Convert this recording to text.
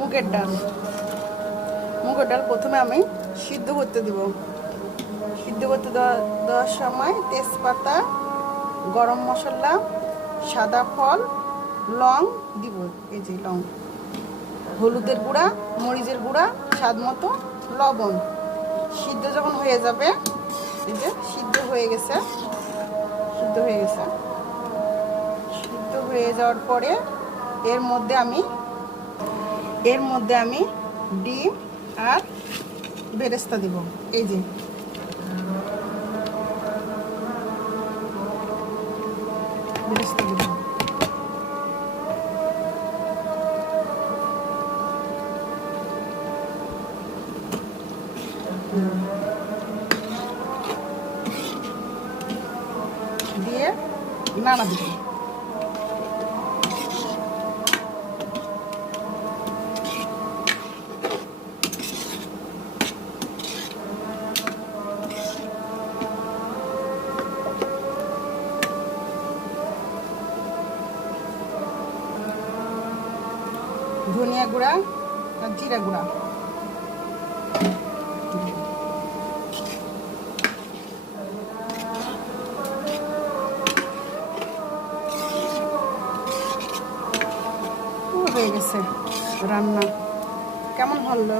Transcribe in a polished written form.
মুগের ডাল প্রথমে আমি সিদ্ধ করতে দিব। সিদ্ধ করতে দেওয়ার সময় তেজপাতা, গরম মশলা, সাদা ফল, লং দিব। এই যে লং, হলুদের গুঁড়া, মরিচের গুঁড়া, স্বাদ মতো লবণ। সিদ্ধ যখন হয়ে যাবে, এই যে সিদ্ধ হয়ে গেছে, সিদ্ধ হয়ে যাওয়ার পরে এর মধ্যে আমি ডিম আর বেরেস্তা দিব। এই যে বেরেস্তা দিব। দিয়ে নাড়া দিব। ধনিয়া গুঁড়া আর জিরা গুঁড়া হয়ে গেছে রান্না। কেমন হলো?